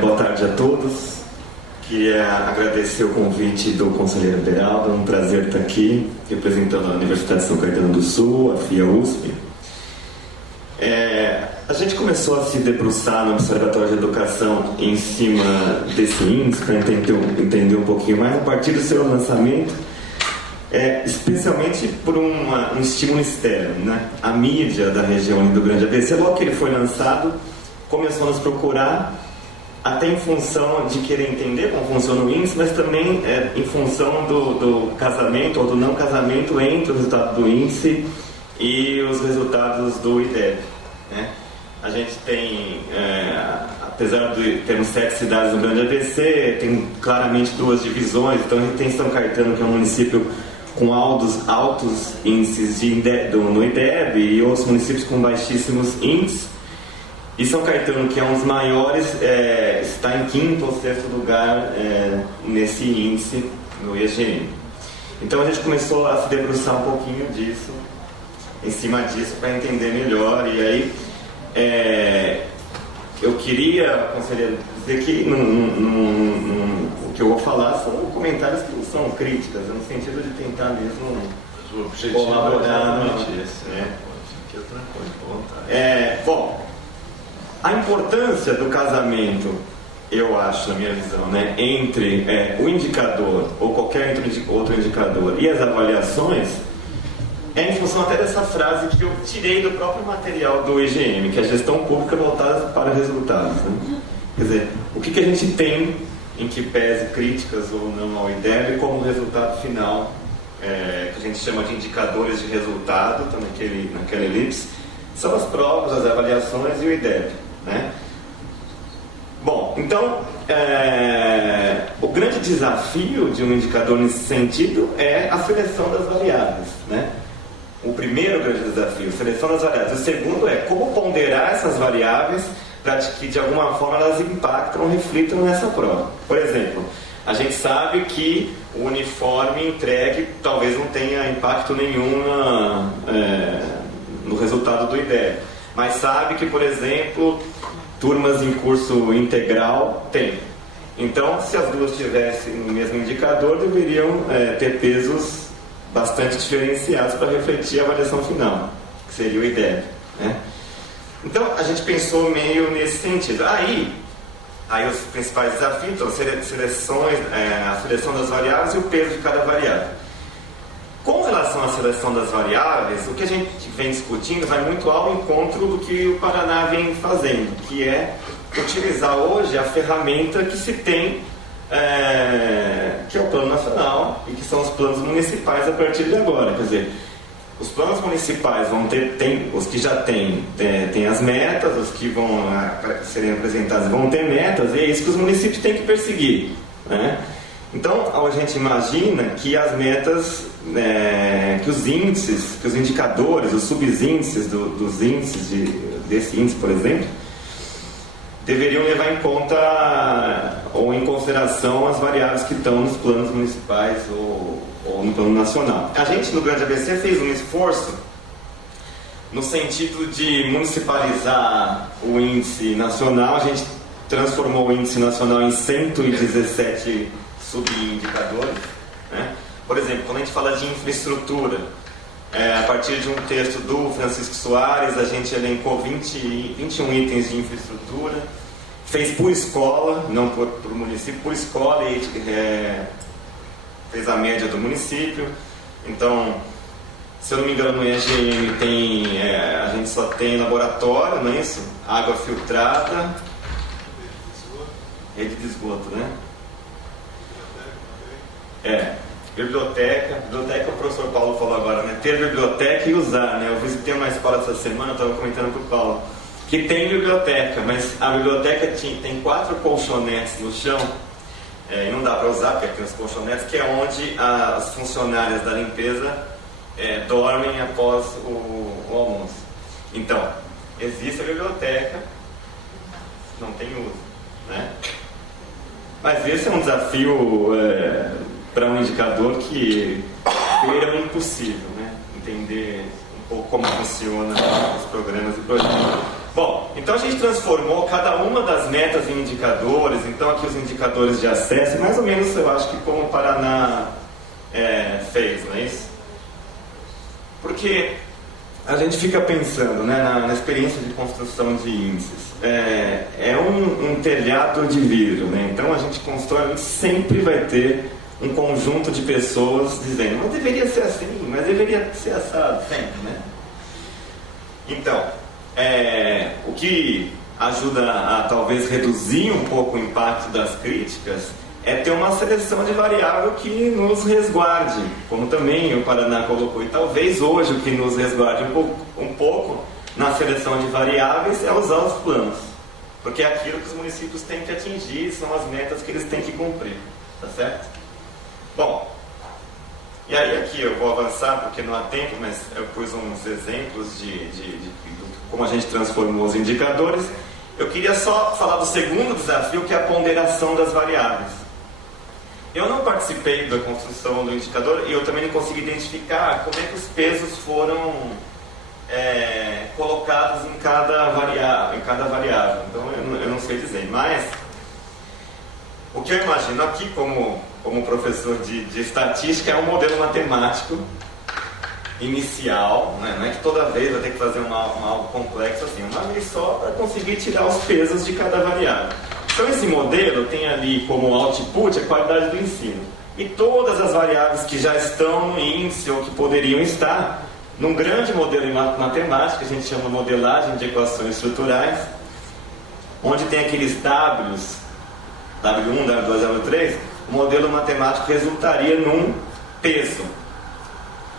Boa tarde a todos. Queria agradecer o convite do conselheiro Beraldo. É um prazer estar aqui, representando a Universidade de São Caetano do Sul, a FIA-USP. A gente começou a se debruçar no Observatório de Educação em cima desse índice, para entender um pouquinho mais, a partir do seu lançamento, especialmente por um estímulo externo, né? A mídia da região do Grande ABC, logo que ele foi lançado, começou a nos procurar, até em função de querer entender como funciona o índice, mas também em função do casamento ou do não casamento entre o resultado do índice e os resultados do IDEB, né? A gente tem, apesar de termos 7 cidades no Grande ABC, tem claramente 2 divisões. Então a gente tem São Caetano, que é um município com altos índices no IDEB, e outros municípios com baixíssimos índices. E São Caetano, que é um dos maiores, está em 5º ou 6º lugar nesse índice no IGM. Então a gente começou a se debruçar um pouquinho em cima disso, para entender melhor. E aí eu queria, conselheiro, dizer que o que eu vou falar são comentários que não são críticas, no sentido de tentar mesmo colaborar. Fique tranquilo, à vontade. Bom, a importância do casamento, eu acho, na minha visão, né, entre o indicador ou qualquer outro indicador e as avaliações, em função até dessa frase que eu tirei do próprio material do IGM, que é a gestão pública voltada para resultados, né? Quer dizer, o que a gente tem em que pese críticas ou não ao IDEB como resultado final, que a gente chama de indicadores de resultado, está naquela elipse, são as provas, as avaliações e o IDEB, né? Bom, então, o grande desafio de um indicador nesse sentido é a seleção das variáveis, né? O primeiro grande desafio, seleção das variáveis. O segundo é como ponderar essas variáveis para que de alguma forma elas impactam ou reflitam nessa prova. Por exemplo, a gente sabe que o uniforme entregue talvez não tenha impacto nenhum no resultado do IDEB, mas sabe que, por exemplo, turmas em curso integral tem. Então, se as duas tivessem o mesmo indicador, deveriam ter pesos bastante diferenciados para refletir a avaliação final, que seria o IDEB, né? Então, a gente pensou meio nesse sentido. Aí os principais desafios, então, a seleção das variáveis e o peso de cada variável. Com relação à seleção das variáveis, o que a gente vem discutindo vai muito ao encontro do que o Paraná vem fazendo, que é utilizar hoje a ferramenta que se tem, que é o Plano Nacional, e que são os planos municipais a partir de agora. Quer dizer, os planos municipais vão os que já têm as metas, os que vão serem apresentados vão ter metas, e é isso que os municípios têm que perseguir, né? Então, a gente imagina que as metas, que os índices, que os indicadores, os subíndices dos índices, desse índice, por exemplo, deveriam levar em conta ou em consideração as variáveis que estão nos planos municipais ou no plano nacional. A gente, no Grande ABC, fez um esforço no sentido de municipalizar o índice nacional. A gente transformou o índice nacional em 117 subindicadores, né? Por exemplo, quando a gente fala de infraestrutura, a partir de um texto do Francisco Soares, a gente elencou 21 itens de infraestrutura, fez por escola, não por município, por escola, e fez a média do município. Então, se eu não me engano, no IGM a gente só tem laboratório, não é isso? Água filtrada, rede de esgoto, né? Biblioteca, o professor Paulo falou agora, né? Ter biblioteca e usar, né? Eu visitei uma escola essa semana, estava comentando com o Paulo, que tem biblioteca, mas a biblioteca tem 4 colchonetes no chão, e não dá para usar, porque tem os colchonetes, que é onde as funcionárias da limpeza dormem após o almoço. Então, existe a biblioteca, não tem uso, né? Mas esse é um desafio para um indicador que beira o impossível, né? Entender um pouco como funciona os programas e projetos. Bom, Então a gente transformou cada uma das metas em indicadores. Então aqui os indicadores de acesso, mais ou menos eu acho que como o Paraná fez, não é isso? Porque a gente fica pensando, né, na experiência de construção de índices. É um telhado de vidro, né? Então a gente constrói, a gente sempre vai ter um conjunto de pessoas dizendo, mas deveria ser assim, mas deveria ser assado, sempre, né? Então, o que ajuda a talvez reduzir um pouco o impacto das críticas é ter uma seleção de variável que nos resguarde, como também o Paraná colocou. E talvez hoje o que nos resguarde um pouco na seleção de variáveis é usar os planos, porque é aquilo que os municípios têm que atingir, são as metas que eles têm que cumprir, tá certo? Bom, e aí aqui eu vou avançar porque não há tempo, mas eu pus uns exemplos de como a gente transformou os indicadores. Eu queria só falar do segundo desafio, que é a ponderação das variáveis. Eu não participei da construção do indicador e eu também não consegui identificar como é que os pesos foram colocados em cada variável. Então eu não sei dizer, mas o que eu imagino aqui como professor de estatística é um modelo matemático inicial, né? Não é que toda vez vai ter que fazer algo complexo assim, uma vez só para conseguir tirar os pesos de cada variável. Então esse modelo tem ali como output a qualidade do ensino. E todas as variáveis que já estão no índice ou que poderiam estar, num grande modelo em matemática, que a gente chama modelagem de equações estruturais, onde tem aqueles Ws, W1, W2, W3, o modelo matemático resultaria num peso.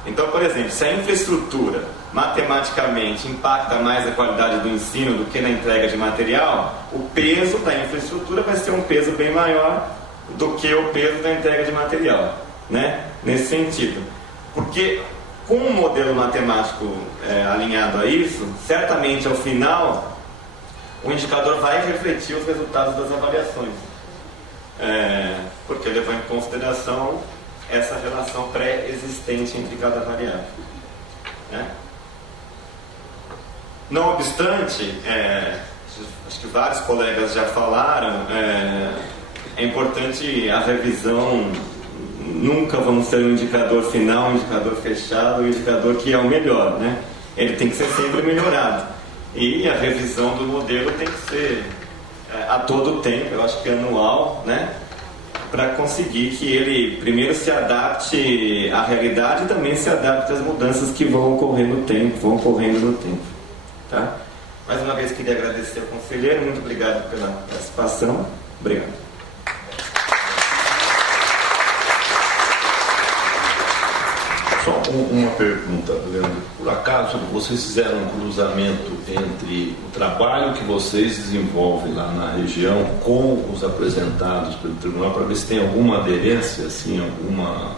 Então, por exemplo, se a infraestrutura matematicamente impacta mais a qualidade do ensino do que na entrega de material, o peso da infraestrutura vai ser um peso bem maior do que o peso da entrega de material, né? Nesse sentido. Porque com um modelo matemático alinhado a isso, certamente ao final o indicador vai refletir os resultados das avaliações, porque levou em consideração essa relação pré-existente entre cada variável, né? Não obstante, acho que vários colegas já falaram, é importante a revisão. Nunca vamos ter um indicador final, um indicador fechado, um indicador que é o melhor, né? Ele tem que ser sempre melhorado. E a revisão do modelo tem que ser a todo tempo, eu acho que anual, né? Para conseguir que ele primeiro se adapte à realidade e também se adapte às mudanças que vão ocorrendo no tempo, tá? Mais uma vez queria agradecer ao conselheiro, muito obrigado pela participação. Obrigado. Só uma pergunta, Leandro. Por acaso vocês fizeram um cruzamento entre o trabalho que vocês desenvolvem lá na região com os apresentados pelo tribunal, para ver se tem alguma aderência, assim, alguma...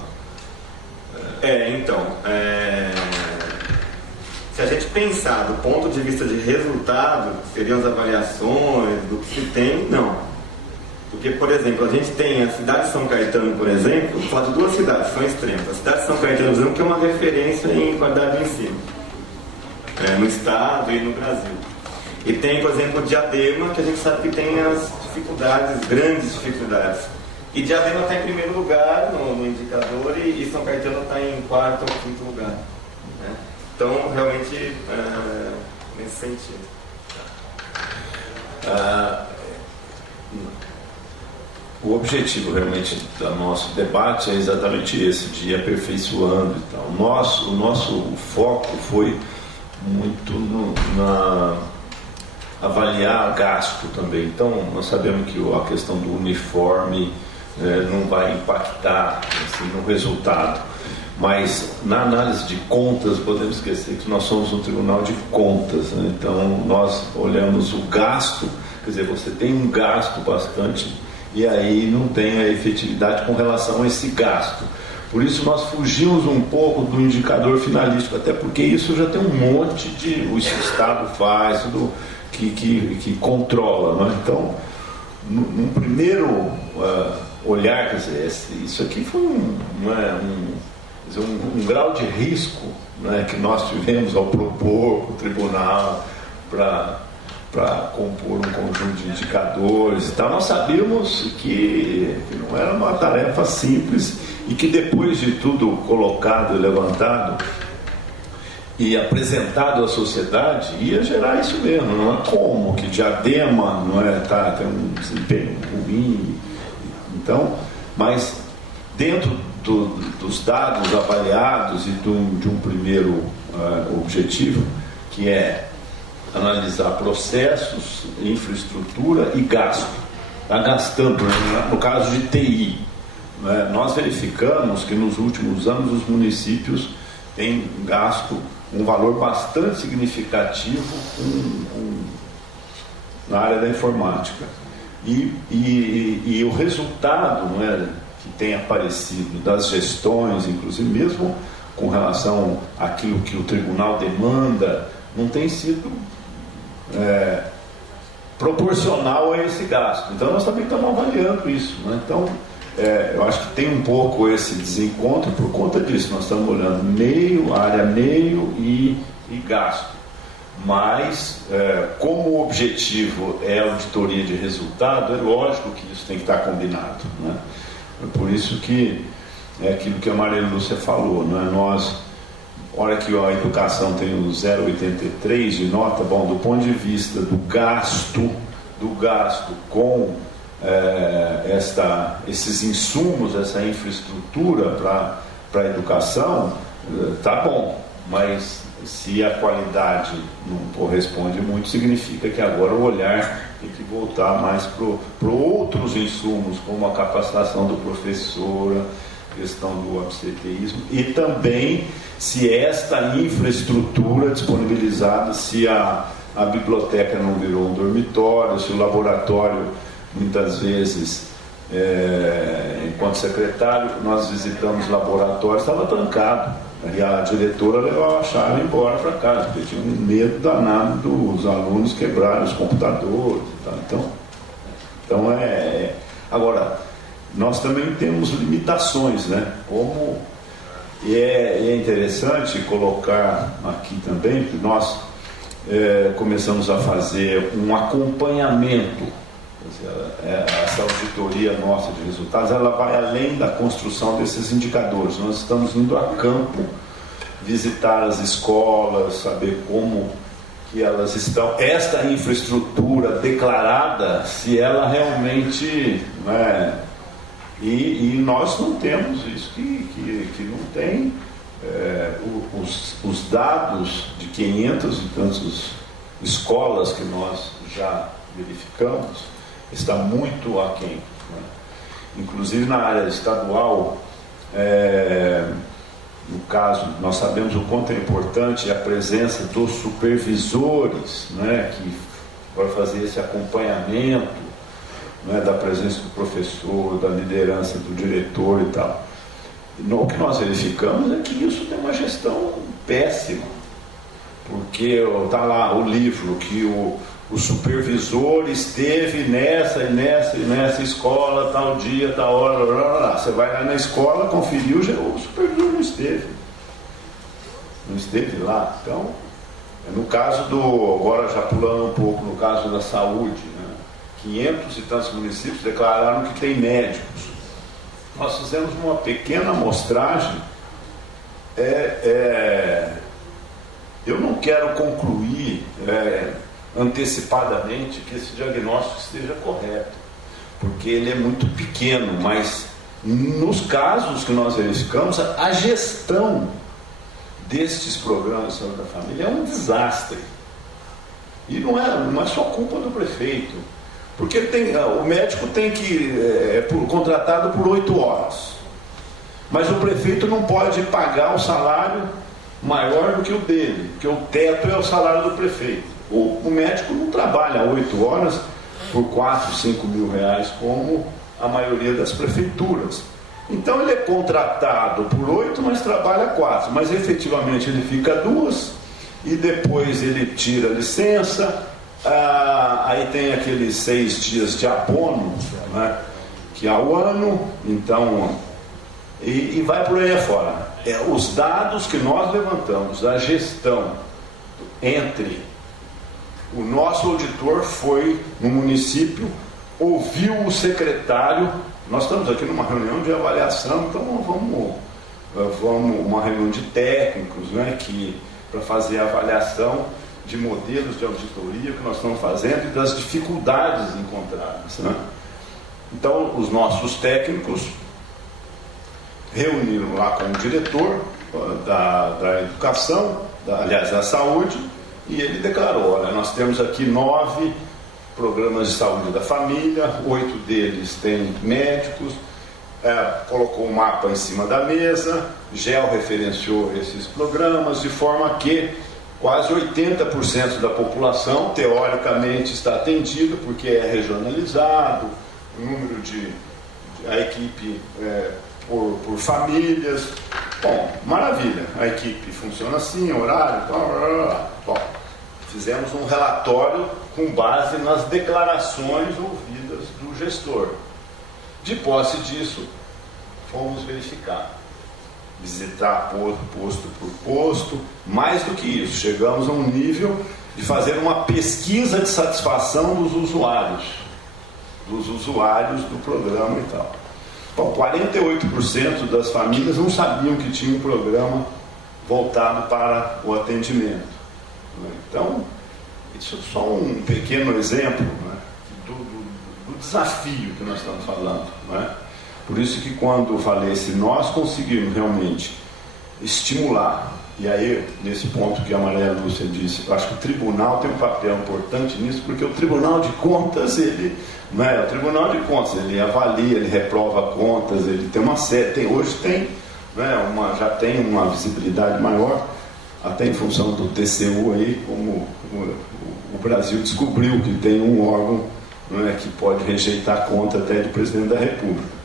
Se a gente pensar do ponto de vista de resultado, seriam as avaliações, do que se tem, não. Porque, por exemplo, a gente tem a cidade de São Caetano, por exemplo, só de duas cidades, são extremas. A cidade de São Caetano, por exemplo, que é uma referência em qualidade de ensino, no estado e no Brasil. E tem, por exemplo, Diadema, que a gente sabe que tem as dificuldades, grandes dificuldades. E Diadema está em primeiro lugar no indicador e São Caetano está em quarto ou quinto lugar, né? Então, realmente, nesse sentido. O objetivo realmente do nosso debate é exatamente esse, de ir aperfeiçoando e tal. O nosso foco foi muito na avaliar gasto também. Então, nós sabemos que a questão do uniforme não vai impactar assim, no resultado. Mas na análise de contas, podemos esquecer que nós somos um tribunal de contas, né? Então, nós olhamos o gasto, quer dizer, você tem um gasto bastante e aí não tem a efetividade com relação a esse gasto. Por isso nós fugimos um pouco do indicador finalístico, até porque isso já tem um monte de... o Estado faz, tudo que controla, né? Então, num primeiro olhar, quer dizer, isso aqui foi um grau de risco, né, que nós tivemos ao propor para o tribunal, para para compor um conjunto de indicadores e tal. Nós sabíamos que não era uma tarefa simples e que depois de tudo colocado e levantado e apresentado à sociedade, ia gerar isso mesmo. Não é como que Diadema tem um desempenho ruim. Então, mas dentro dos dados avaliados e de um primeiro objetivo, que é analisar processos, infraestrutura e gasto. Está gastando, no caso de TI. Nós verificamos que nos últimos anos os municípios têm gasto um valor bastante significativo na área da informática. E o resultado que tem aparecido das gestões, inclusive mesmo com relação àquilo que o tribunal demanda, não tem sido proporcional a esse gasto. Então nós também estamos avaliando isso. Então eu acho que tem um pouco esse desencontro por conta disso. Nós estamos olhando meio, área meio e gasto. Mas como o objetivo é a auditoria de resultado, é lógico que isso tem que estar combinado. É por isso que é aquilo que a Maria Lúcia falou. Nós, olha que a educação tem um 0,83 de nota, bom, do ponto de vista do gasto com esses insumos, essa infraestrutura para a educação, tá bom, mas se a qualidade não corresponde muito, significa que agora o olhar tem que voltar mais para outros insumos, como a capacitação do professor, a questão do absenteísmo, e também se esta infraestrutura disponibilizada, se a biblioteca não virou um dormitório, se o laboratório, muitas vezes, enquanto secretário, nós visitamos laboratórios, estava trancado. E a diretora levava a chave embora para casa, porque tinha um medo danado dos alunos quebrarem os computadores e tal. Então agora, nós também temos limitações, como é interessante colocar aqui também que nós começamos a fazer um acompanhamento. Essa auditoria nossa de resultados, ela vai além da construção desses indicadores. Nós estamos indo a campo, visitar as escolas, saber como que elas estão, esta infraestrutura declarada, se ela realmente e nós não temos isso, que não tem os dados de 500 e tantas escolas que nós já verificamos, está muito aquém. Inclusive na área estadual, no caso, nós sabemos o quanto é importante a presença dos supervisores, que vai fazer esse acompanhamento, da presença do professor, da liderança do diretor e tal. O que nós verificamos é que isso tem uma gestão péssima, porque está lá o livro que o supervisor esteve nessa escola, tal dia, tal hora, blá, blá, blá. Você vai lá na escola, conferiu, o supervisor não esteve lá. Então, no caso agora já pulando um pouco, no caso da saúde, 500 e tantos municípios declararam que tem médicos. Nós fizemos uma pequena amostragem. Eu não quero concluir antecipadamente que esse diagnóstico esteja correto, porque ele é muito pequeno, mas nos casos que nós verificamos, a gestão destes programas de saúde da família é um desastre. E não é só culpa do prefeito, porque o médico tem que contratado por 8 horas, mas o prefeito não pode pagar um salário maior do que o dele, porque o teto é o salário do prefeito. O médico não trabalha 8 horas por 4, 5 mil reais, como a maioria das prefeituras. Então ele é contratado por 8, mas trabalha 4, mas efetivamente ele fica 2, e depois ele tira licença, aí tem aqueles 6 dias de abono, que é ao ano, então, e vai por aí afora. Os dados que nós levantamos, a gestão entre O nosso auditor foi no município, ouviu o secretário. Nós estamos aqui numa reunião de avaliação, então vamos uma reunião de técnicos, né, para fazer a avaliação de modelos de auditoria que nós estamos fazendo e das dificuldades encontradas, né? Então, os nossos técnicos reuniram lá com o diretor da educação, aliás, da saúde, e ele declarou: olha, nós temos aqui 9 programas de saúde da família, 8 deles têm médicos, colocou o mapa em cima da mesa, georreferenciou esses programas, de forma que quase 80% da população, teoricamente, está atendido, porque é regionalizado, o número a equipe por famílias. Bom, maravilha, a equipe funciona assim, horário, bom, fizemos um relatório com base nas declarações ouvidas do gestor. De posse disso, fomos verificar, visitar posto por posto. Mais do que isso, chegamos a um nível de fazer uma pesquisa de satisfação dos usuários do programa e tal. Bom, 48% das famílias não sabiam que tinha um programa voltado para o atendimento. Então, isso é só um pequeno exemplo, né, do desafio que nós estamos falando, né? Por isso que quando eu falei, se nós conseguirmos realmente estimular, e aí nesse ponto que a Maria Lúcia disse, eu acho que o tribunal tem um papel importante nisso, porque o Tribunal de Contas, ele avalia, ele reprova contas, ele tem uma série, hoje tem, né, já tem uma visibilidade maior, até em função do TCU aí, como o Brasil descobriu que tem um órgão, né, que pode rejeitar a conta até do presidente da República.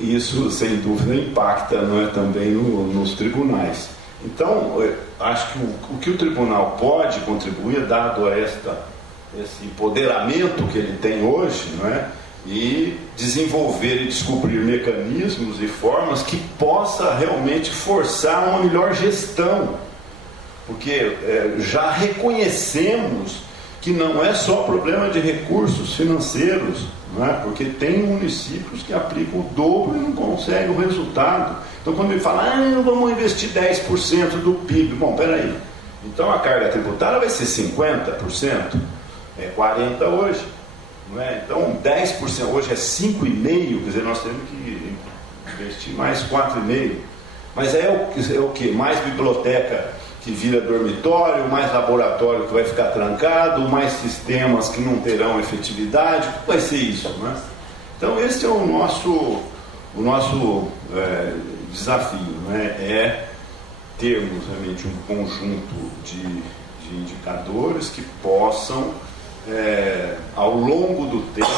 Isso, sem dúvida, impacta, não é, também nos tribunais. Então, acho que o que o tribunal pode contribuir, dado esse empoderamento que ele tem hoje, não é, e desenvolver e descobrir mecanismos e formas que possa realmente forçar uma melhor gestão. Porque já reconhecemos que não é só problema de recursos financeiros, não é? Porque tem municípios que aplicam o dobro e não conseguem o resultado. Então, quando ele fala, não vamos investir 10% do PIB, bom, peraí, então a carga tributária vai ser 50%, é 40% hoje, não é? Então 10% hoje é 5,5%, quer dizer, nós temos que investir mais 4,5%, mas é o que? Mais biblioteca que vira dormitório, mais laboratório que vai ficar trancado, mais sistemas que não terão efetividade. O que vai ser isso, né? Então esse é o nosso desafio, né? É termos realmente um conjunto de indicadores que possam, ao longo do tempo,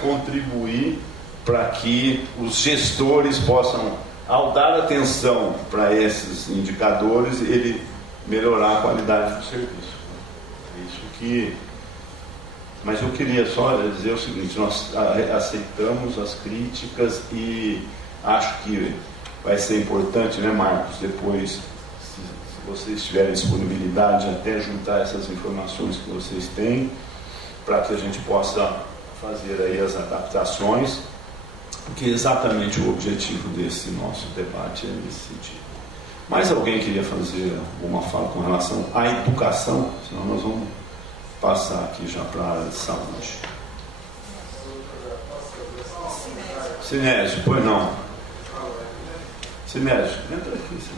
contribuir para que os gestores possam, ao dar atenção para esses indicadores, ele melhorar a qualidade do serviço. Mas eu queria só dizer o seguinte: nós aceitamos as críticas e acho que vai ser importante, né, Marcos, depois, se vocês tiverem disponibilidade, até juntar essas informações que vocês têm, para que a gente possa fazer aí as adaptações, porque exatamente o objetivo desse nosso debate é nesse sentido. Mais alguém queria fazer alguma fala com relação à educação? Senão nós vamos passar aqui já para a área de saúde. Sinésio, pois não. Sinésio, entra aqui, Sinésio.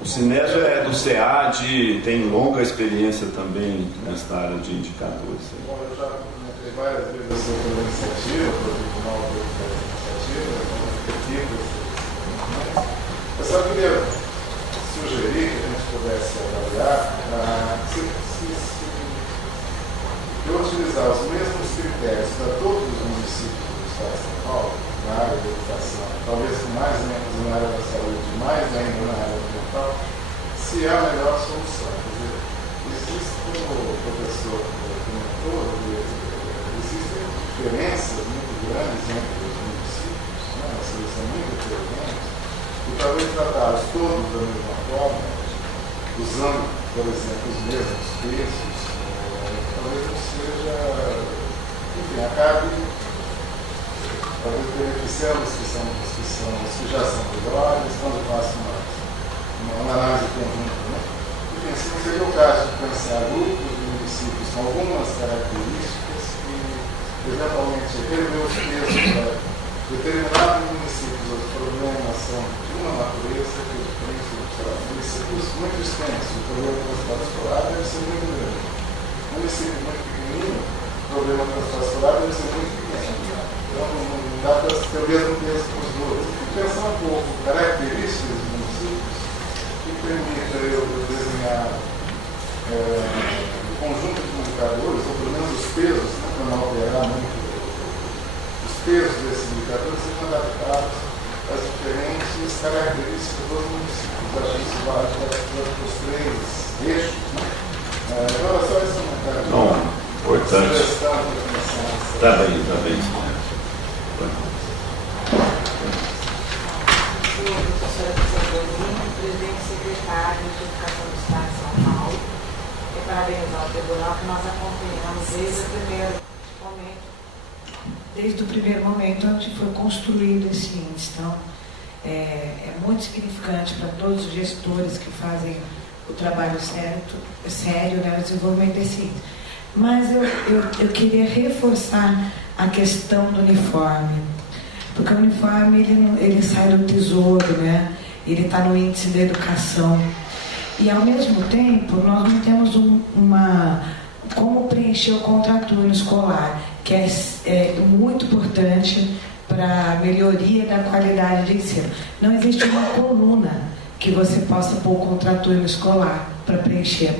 O Sinésio é do SEAD, tem longa experiência também nesta área de indicadores. Bom, eu já comentei várias vezes sobre a iniciativa, para o Tribunal de Iniciativa, eu só queria sugerir que a gente pudesse avaliar eu utilizar os mesmos critérios para todos os municípios do Estado de São Paulo, na área da educação, talvez com mais ênfase na área da saúde, mais ainda na área ambiental, se é a melhor solução. Quer dizer, existe, como o professor comentou, existem diferenças muito grandes entre os municípios, né? Uma solução muito diferente, e talvez tratá-los todos da mesma forma usando, por exemplo, os mesmos textos, talvez não seja, enfim, acabe talvez beneficiando os que já são melhores, quando faço uma análise conjunta, né? Enfim, assim, não seria o caso de pensar grupos de municípios com algumas características e, eventualmente, rever os textos para determinados municípios. Os problemas são de uma natureza que municípios muito extensos, o problema do transporte escolar deve ser muito grande. Município muito pequenino, o problema do transporte escolar deve ser muito pequeno. Então, não dá para ter o mesmo peso para os dois. E pensar um pouco características dos municípios que permita eu desenhar o conjunto de indicadores, ou pelo menos os pesos, né, para não alterar muito os pesos desses indicadores, sejam adaptados às diferentes características dos municípios. Acho que isso vale para os três eixos. Né? Em relação a esse comentário, não, importante. Está bem, está bem. Professora Cezanine, presidente secretário de Educação do Estado de São Paulo, e parabenizar o tribunal que nós acompanhamos desde o primeiro momento. Desde o primeiro momento onde foi construído esse índice. Então, é muito significante para todos os gestores que fazem o trabalho sério, né, o desenvolvimento desse índice. Mas eu queria reforçar a questão do uniforme. Porque o uniforme ele sai do tesouro, né? Ele está no índice da educação. E ao mesmo tempo nós não temos como preencher o contraturno escolar, que é muito importante para a melhoria da qualidade de ensino. Não existe uma coluna que você possa pôr o contraturno escolar para preencher.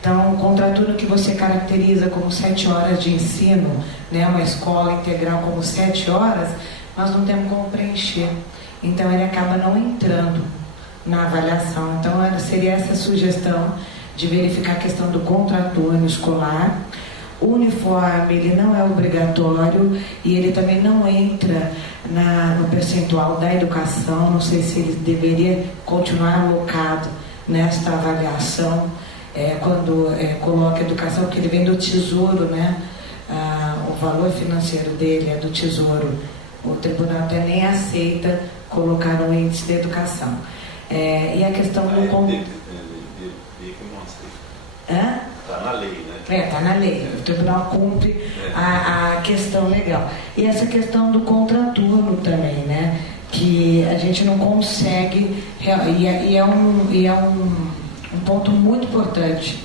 Então, o contraturno que você caracteriza como 7 horas de ensino, né? Uma escola integral como 7 horas, nós não temos como preencher. Então, ele acaba não entrando na avaliação. Então, seria essa sugestão de verificar a questão do contraturno escolar. O uniforme, ele não é obrigatório e ele também não entra no percentual da educação. Não sei se ele deveria continuar alocado nesta avaliação quando coloca educação, porque ele vem do tesouro, né? O valor financeiro dele é do tesouro. O tribunal até nem aceita colocar no índice de educação. E a questão do... Está na lei, né? Está na lei. O tribunal cumpre a questão legal. E essa questão do contraturno também, né? Que a gente não consegue... E é um ponto muito importante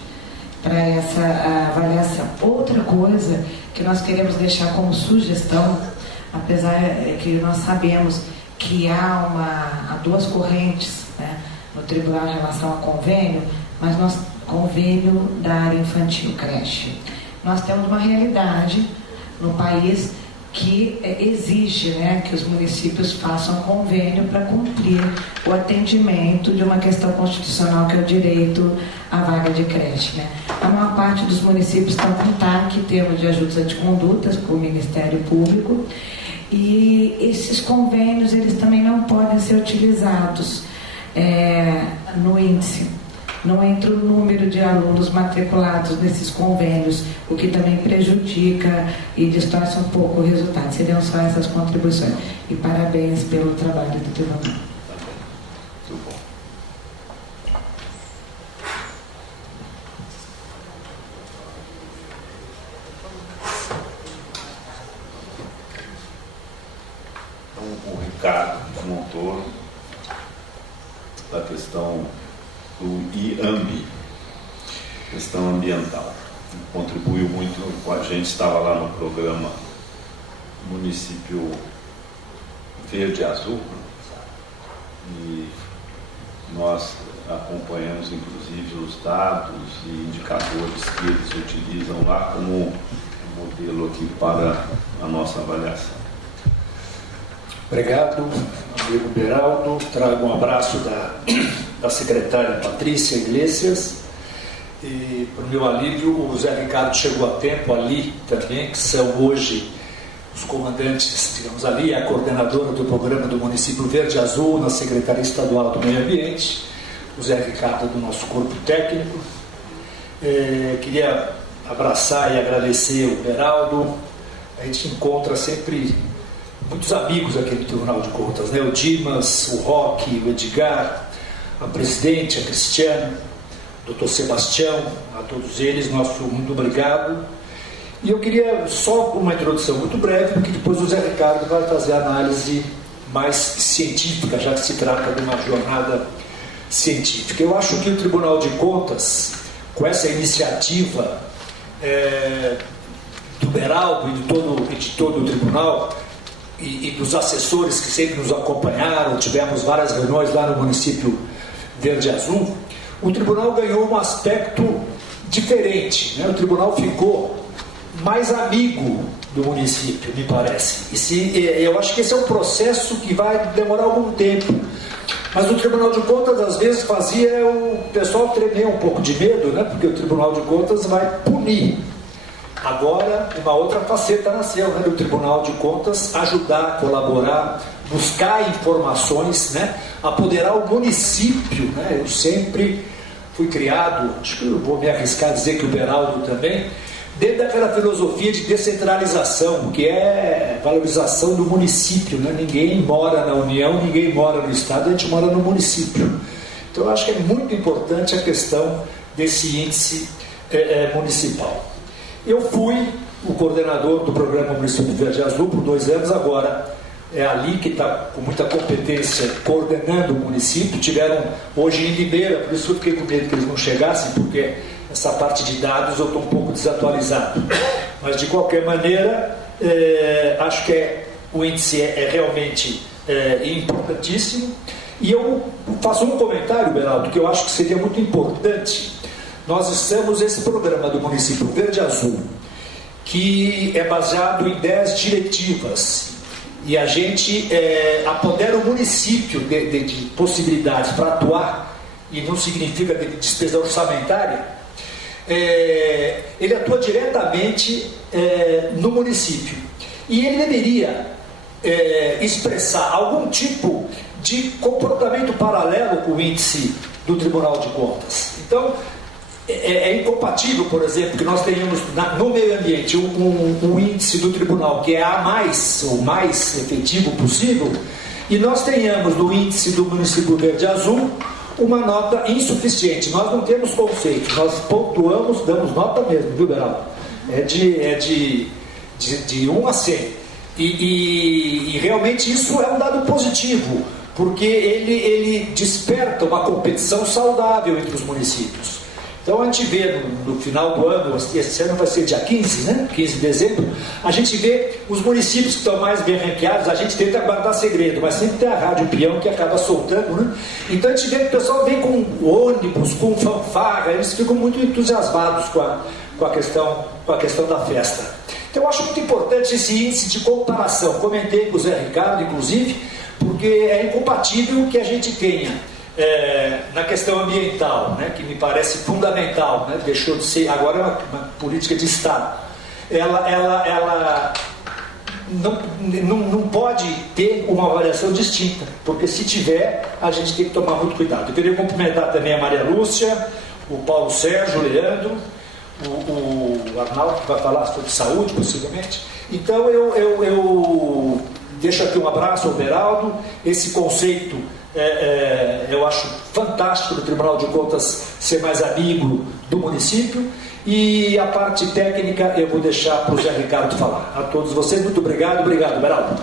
para essa avaliação. Outra coisa que nós queremos deixar como sugestão, apesar que nós sabemos que há duas correntes, né, no tribunal em relação a convênio, mas convênio da área infantil, creche. Nós temos uma realidade no país que exige, né, que os municípios façam convênio para cumprir o atendimento de uma questão constitucional que é o direito à vaga de creche. Né? A maior parte dos municípios estão com TAC, em termos de ajudas anticondutas, com o Ministério Público, e esses convênios eles também não podem ser utilizados no índice. Não entra o número de alunos matriculados nesses convênios, o que também prejudica e distorce um pouco o resultado. Seriam só essas contribuições. E parabéns pelo trabalho do tribunal. Muito bom. Então, o Ricardo desmontou a questão do IAMBI, questão ambiental. Contribuiu muito com a gente, estava lá no programa Município Verde Azul, e nós acompanhamos inclusive os dados e indicadores que eles utilizam lá como modelo aqui para a nossa avaliação. Obrigado, amigo Beraldo. Trago um abraço da secretária Patrícia Iglesias. E, para o meu alívio, o Zé Ricardo chegou a tempo ali também, que são hoje os comandantes, digamos ali, a coordenadora do programa do Município Verde Azul na Secretaria Estadual do Meio Ambiente, o Zé Ricardo do nosso corpo técnico. Queria abraçar e agradecer o Beraldo. A gente encontra sempre muitos amigos aqui no Tribunal de Contas, né? O Dimas, o Roque, o Edgar, a presidente, a Cristiane, o Dr. Sebastião, a todos eles, nosso muito obrigado. E eu queria só uma introdução muito breve, porque depois o Zé Ricardo vai fazer a análise mais científica, já que se trata de uma jornada científica. Eu acho que o Tribunal de Contas, com essa iniciativa do Beraldo e de todo o Tribunal, e dos assessores que sempre nos acompanharam, tivemos várias reuniões lá no município Verde Azul, o Tribunal ganhou um aspecto diferente, né? O Tribunal ficou mais amigo do município, me parece. Eu acho que esse é um processo que vai demorar algum tempo. Mas o Tribunal de Contas, às vezes, fazia o pessoal tremer um pouco de medo, né? Porque o Tribunal de Contas vai punir. Agora, uma outra faceta nasceu, né, do Tribunal de Contas, ajudar, colaborar, buscar informações, né, apoderar o município. Né? Eu sempre fui criado, acho que eu vou me arriscar a dizer que o Beraldo também, dentro daquela filosofia de descentralização, que é valorização do município. Né? Ninguém mora na União, ninguém mora no Estado, a gente mora no município. Então, eu acho que é muito importante a questão desse índice municipal. Eu fui o coordenador do programa Município Verde Azul por 2 anos, agora é ali que está com muita competência coordenando o município. Tiveram hoje em Limeira, por isso eu fiquei com medo que eles não chegassem, porque essa parte de dados eu estou um pouco desatualizado. Mas de qualquer maneira, acho que o índice é realmente importantíssimo. E eu faço um comentário, Beraldo, que eu acho que seria muito importante. Nós estamos esse programa do município Verde Azul, que é baseado em 10 diretivas, e a gente apodera o município de possibilidades para atuar, e não significa de despesa orçamentária. Ele atua diretamente no município, e ele deveria expressar algum tipo de comportamento paralelo com o índice do Tribunal de Contas. Então, é incompatível, por exemplo, que nós tenhamos no meio ambiente um índice do tribunal que é o mais efetivo possível, e nós tenhamos no índice do município Verde Azul uma nota insuficiente. Nós não temos conceito, nós pontuamos, damos nota mesmo, viu, Beraldo? É de 1 a 100. E realmente isso é um dado positivo, porque ele desperta uma competição saudável entre os municípios. Então a gente vê no final do ano, esse ano vai ser dia 15, né? 15 de dezembro, a gente vê os municípios que estão mais bem ranqueados. A gente tenta guardar segredo, mas sempre tem a Rádio Peão que acaba soltando, né? Então a gente vê que o pessoal vem com ônibus, com fanfarra, eles ficam muito entusiasmados com a questão da festa. Então eu acho muito importante esse índice de comparação. Comentei com o Zé Ricardo, inclusive, porque é incompatível que a gente tenha na questão ambiental, né, que me parece fundamental, né, deixou de ser, agora é uma política de Estado. Ela não pode ter uma avaliação distinta, porque se tiver, a gente tem que tomar muito cuidado. Eu queria cumprimentar também a Maria Lúcia, o Paulo Sérgio, o Leandro, o Arnaldo, que vai falar sobre saúde, possivelmente. Então eu deixo aqui um abraço ao Beraldo. Esse conceito eu acho fantástico do Tribunal de Contas ser mais amigo do município, e a parte técnica eu vou deixar para o Zé Ricardo falar. A todos vocês, muito obrigado. Obrigado, Beraldo.